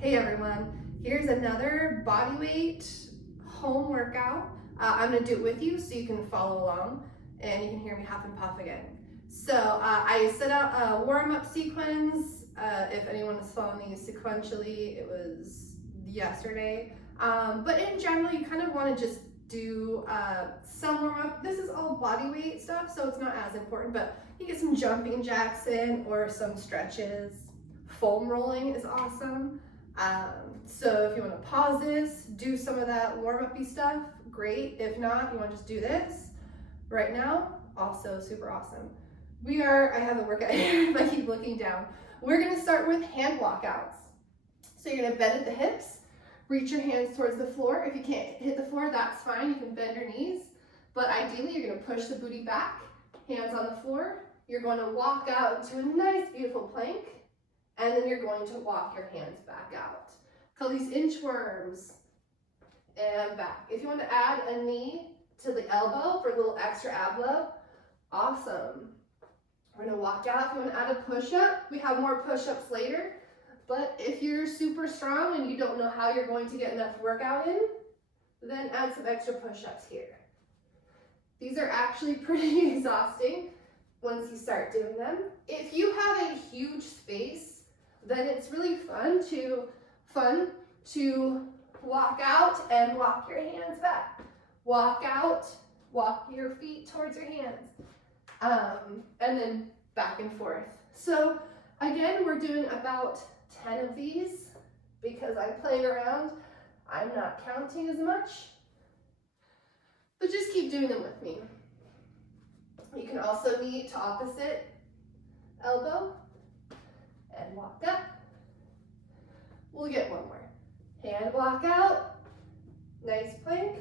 Hey everyone, here's another body weight home workout. I'm gonna do it with you so you can follow along and you can hear me huff and puff again. So I set out a warm-up sequence. If anyone is following these sequentially, it was yesterday. But in general, you kind of want to just do some warm-up. This is all body weight stuff, so it's not as important, but you get some jumping jacks in or some stretches. Foam rolling is awesome. So if you want to pause this, do some of that warm-up-y stuff, great. If not, you want to just do this right now, also super awesome. I have a workout here if I keep looking down. We're going to start with hand walkouts. So you're going to bend at the hips, reach your hands towards the floor. If you can't hit the floor, that's fine. You can bend your knees, but ideally you're going to push the booty back, hands on the floor. You're going to walk out into a nice, beautiful plank. And then you're going to walk your hands back out. Call these inchworms. And back. If you want to add a knee to the elbow for a little extra ab love, awesome. We're going to walk out. If you want to add a push-up, we have more push-ups later. But if you're super strong and you don't know how you're going to get enough workout in, then add some extra push-ups here. These are actually pretty exhausting once you start doing them. If you have a huge space, then it's really fun to walk out and walk your hands back. Walk out, walk your feet towards your hands, and then back and forth. So again, we're doing about 10 of these because I'm playing around. I'm not counting as much, but just keep doing them with me. You can also knee to opposite elbow and walk up. We'll get one more. Hand walk out, nice plank,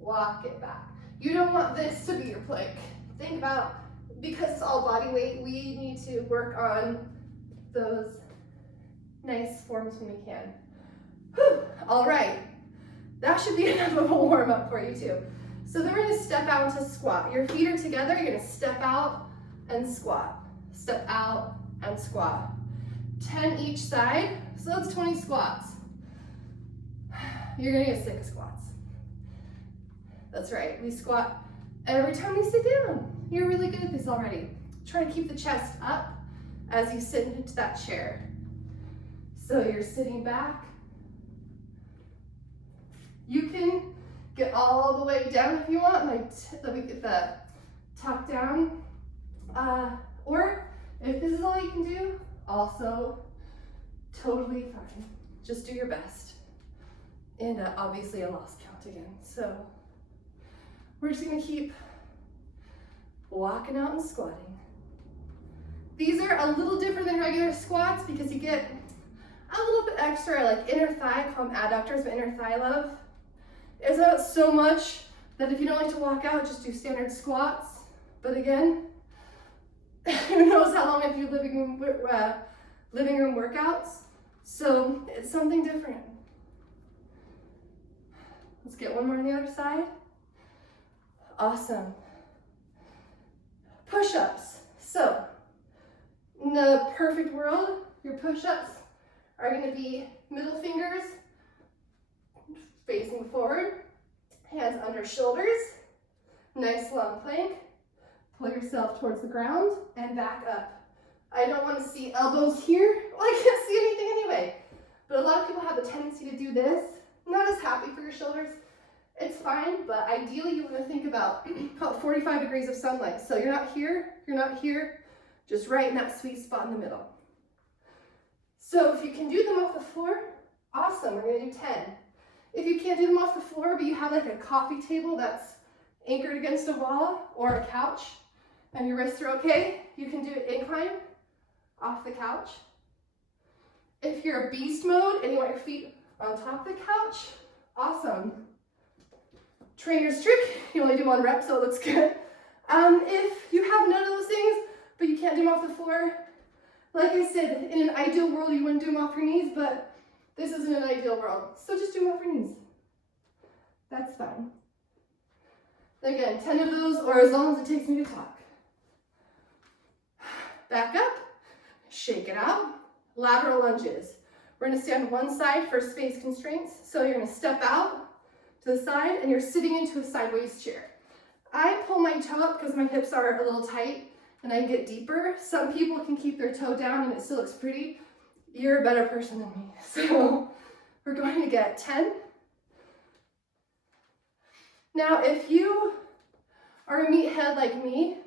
walk it back. You don't want this to be your plank. Think about, because it's all body weight, we need to work on those nice forms when we can. Whew. All right, that should be enough of a warm up for you too. So then we're gonna step out into squat. Your feet are together, you're gonna step out and squat. Step out and squat. 10 each side, so that's 20 squats. You're gonna get sick of squats. That's right, we squat every time we sit down. You're really good at this already. Try to keep the chest up as you sit into that chair. So you're sitting back. You can get all the way down if you want. Let me get the tuck down. Or if this is all you can do, also totally fine. Just do your best. And obviously I lost count again. So we're just gonna keep walking out and squatting. These are a little different than regular squats because you get a little bit extra like inner thigh, call them adductors, but inner thigh love. It's not so much that if you don't like to walk out, just do standard squats. But again, who knows how long I do living room workouts. So it's something different. Let's get one more on the other side. Awesome. Push-ups. So in the perfect world, your push-ups are going to be middle fingers facing forward, hands under shoulders, nice long plank. Pull yourself towards the ground and back up. I don't want to see elbows here. Well, I can't see anything anyway. But a lot of people have the tendency to do this. Not as happy for your shoulders. It's fine, but ideally you want to think about 45 degrees of sunlight. So you're not here, just right in that sweet spot in the middle. So if you can do them off the floor, awesome, we're going to do 10. If you can't do them off the floor, but you have like a coffee table that's anchored against a wall or a couch, and your wrists are okay, you can do it incline off the couch. If you're a beast mode and you want your feet on top of the couch, awesome. Trainer's trick, you only do 1 rep, so it looks good. If you have none of those things, but you can't do them off the floor, like I said, in an ideal world, you wouldn't do them off your knees, but this isn't an ideal world, so just do them off your knees. That's fine. Again, 10 of those, or as long as it takes me to talk. Back up, shake it out. Lateral lunges. We're gonna stay on one side for space constraints. So you're gonna step out to the side and you're sitting into a sideways chair. I pull my toe up because my hips are a little tight and I get deeper. Some people can keep their toe down and it still looks pretty. You're a better person than me. So we're going to get 10. Now, if you are a meathead like me,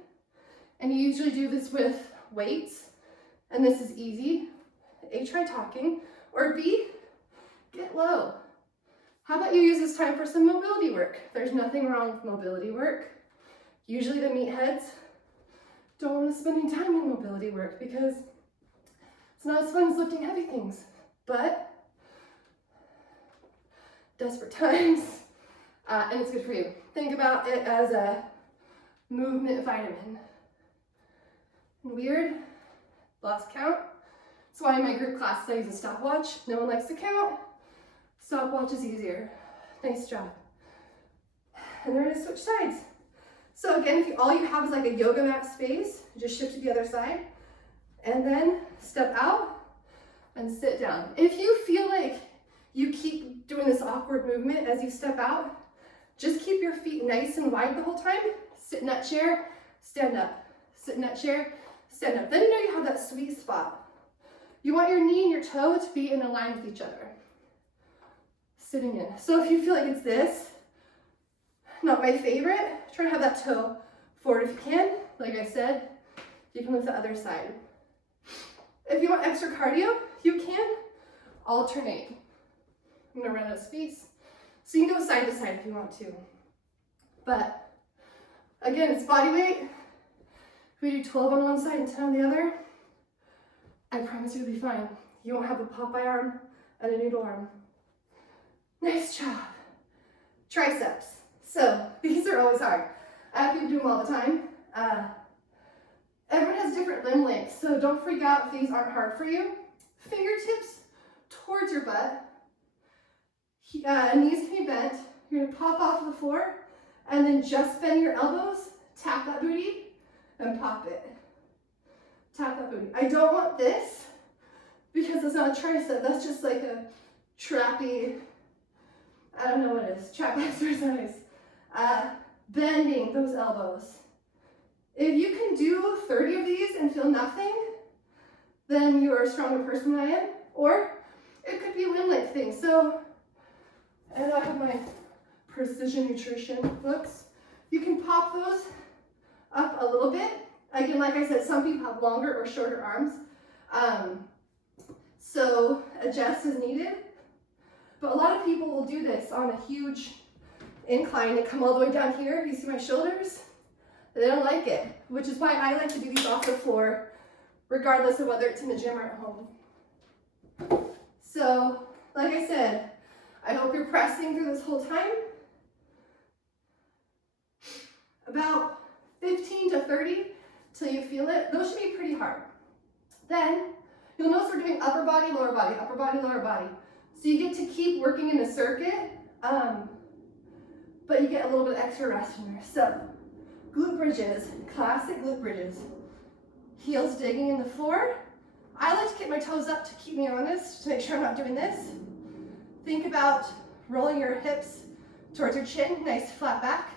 and you usually do this with weights, and this is easy, A, try talking, or B, get low. How about you use this time for some mobility work? There's nothing wrong with mobility work. Usually the meatheads don't want to spend any time in mobility work because it's not as fun as lifting heavy things, but desperate times, and it's good for you. Think about it as a movement vitamin. Weird, lost count. That's why in my group classes I use a stopwatch. No one likes to count. Stopwatch is easier. Nice job. And then we're gonna switch sides. So again, if all you have is like a yoga mat space, just shift to the other side, and then step out and sit down. If you feel like you keep doing this awkward movement as you step out, just keep your feet nice and wide the whole time. Sit in that chair, stand up. Sit in that chair, stand up. Then you know you have that sweet spot. You want your knee and your toe to be in a line with each other. Sitting in. So if you feel like it's this, not my favorite, try to have that toe forward if you can. Like I said, you can lift the other side. If you want extra cardio, you can alternate. I'm gonna run out of space. So you can go side to side if you want to. But again, it's body weight. If we do 12 on one side and 10 on the other, I promise you'll be fine. You won't have a Popeye arm and a noodle arm. Nice job. Triceps. So these are always hard. I have people do them all the time. Everyone has different limb lengths, so don't freak out if these aren't hard for you. Fingertips towards your butt. Knees can be bent. You're gonna pop off the floor and then just bend your elbows, tap that booty, and pop it. Tap that booty. I don't want this because it's not a tricep. That's just like a trappy, I don't know what it is, trap exercise. Bending those elbows. If you can do 30 of these and feel nothing, then you are a stronger person than I am. Or it could be a limb length thing. So, and I have my precision nutrition books. You can pop those up a little bit. Again, like I said, some people have longer or shorter arms. So adjust as needed. But a lot of people will do this on a huge incline and come all the way down here. You see my shoulders? They don't like it, which is why I like to do these off the floor, regardless of whether it's in the gym or at home. So, like I said, I hope you're pressing through this whole time. About 15 to 30 till you feel it. Those should be pretty hard. Then, you'll notice we're doing upper body, lower body, upper body, lower body. So you get to keep working in a circuit, but you get a little bit extra rest in there. So, glute bridges, classic glute bridges. Heels digging in the floor. I like to get my toes up to keep me honest, to make sure I'm not doing this. Think about rolling your hips towards your chin, nice flat back.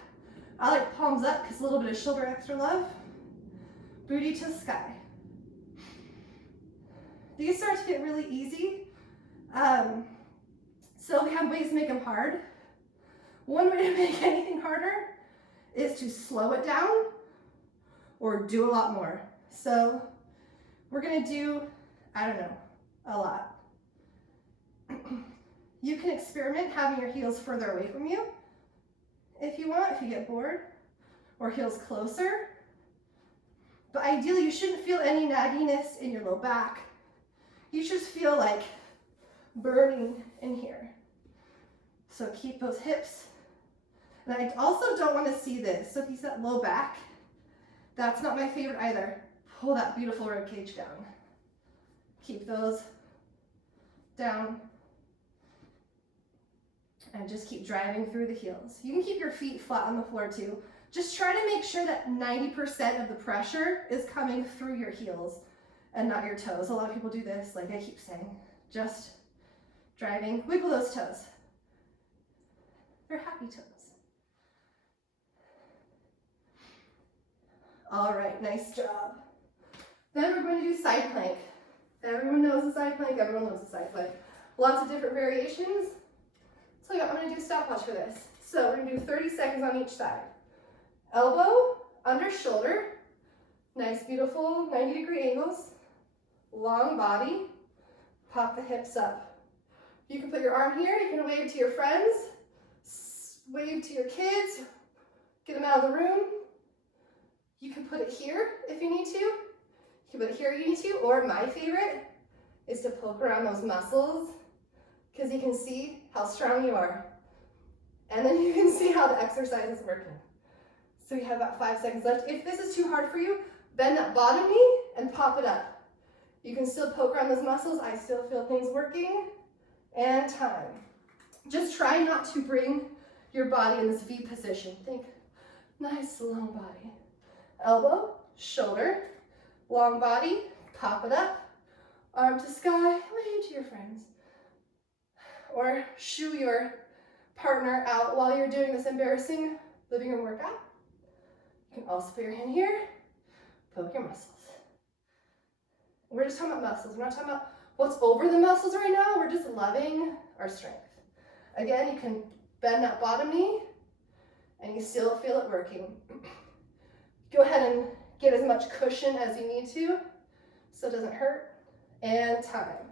I like palms up because a little bit of shoulder extra love. Booty to the sky. These start to get really easy. So we have ways to make them hard. One way to make anything harder is to slow it down or do a lot more. So we're gonna do, I don't know, a lot. You can experiment having your heels further away from you if you want, if you get bored, or heels closer. But ideally you shouldn't feel any nagginess in your low back. You should feel like burning in here. So keep those hips. And I also don't want to see this. So if you set low back, that's not my favorite either. Pull that beautiful rib cage down. Keep those down. And just keep driving through the heels. You can keep your feet flat on the floor too. Just try to make sure that 90% of the pressure is coming through your heels and not your toes. A lot of people do this, like I keep saying. Just driving. Wiggle those toes. They're happy toes. All right, nice job. Then we're going to do side plank. Everyone knows the side plank, everyone knows the side plank. Lots of different variations. So I'm going to do stopwatch for this. So we're going to do 30 seconds on each side. Elbow under shoulder. Nice, beautiful 90-degree angles. Long body. Pop the hips up. You can put your arm here. You can wave to your friends. Wave to your kids. Get them out of the room. You can put it here if you need to. You can put it here if you need to. Or my favorite is to poke around those muscles because you can see how strong you are. And then you can see how the exercise is working. So you have about 5 seconds left. If this is too hard for you, bend that bottom knee and pop it up. You can still poke around those muscles. I still feel things working. And time. Just try not to bring your body in this V position. Think, nice long body. Elbow, shoulder, long body, pop it up. Arm to sky, wave to your friends. Or shoo your partner out while you're doing this embarrassing living room workout. You can also put your hand here, poke your muscles. We're just talking about muscles. We're not talking about what's over the muscles right now. We're just loving our strength. Again, you can bend that bottom knee and you still feel it working. Go ahead and get as much cushion as you need to so it doesn't hurt. And time.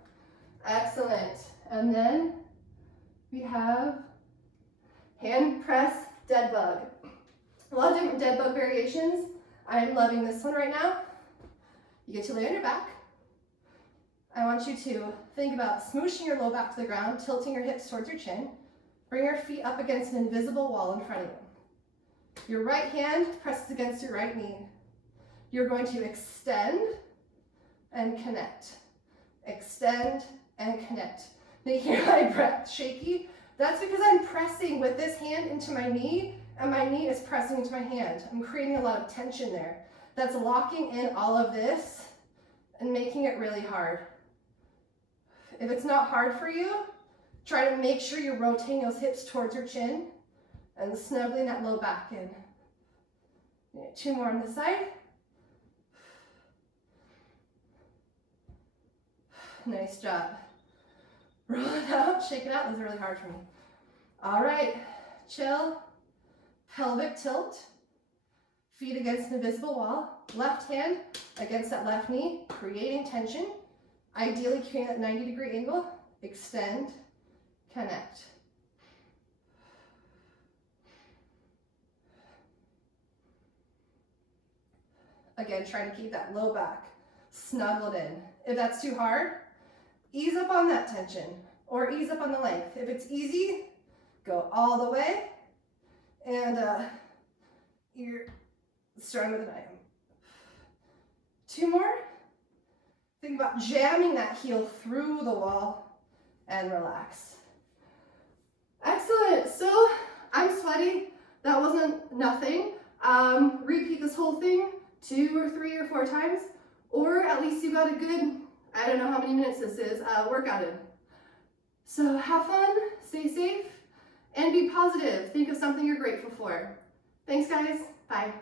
Excellent. And then we have hand press dead bug. A lot of different dead bug variations. I'm loving this one right now. You get to lay on your back. I want you to think about smooshing your low back to the ground, tilting your hips towards your chin. Bring your feet up against an invisible wall in front of you. Your right hand presses against your right knee. You're going to extend and connect. Extend and connect. Now you hear my breath shaky. That's because I'm pressing with this hand into my knee, and my knee is pressing into my hand. I'm creating a lot of tension there. That's locking in all of this and making it really hard. If it's not hard for you, try to make sure you're rotating those hips towards your chin and snuggling that low back in. 2 more on this side. Nice job. Roll it out, shake it out. This is really hard for me. All right, chill, pelvic tilt, feet against an invisible wall, left hand against that left knee, creating tension. Ideally, creating that 90-degree angle, extend, connect. Again, trying to keep that low back snuggled in. If that's too hard, ease up on that tension or ease up on the length. If it's easy, go all the way and you're stronger than I am. 2 more. Think about jamming that heel through the wall and relax. Excellent. So I'm sweaty. That wasn't nothing. Repeat this whole thing 2 or 3 or 4 times, or at least you got a good, I don't know how many minutes this is, workout in. So have fun, stay safe, and be positive. Think of something you're grateful for. Thanks, guys. Bye.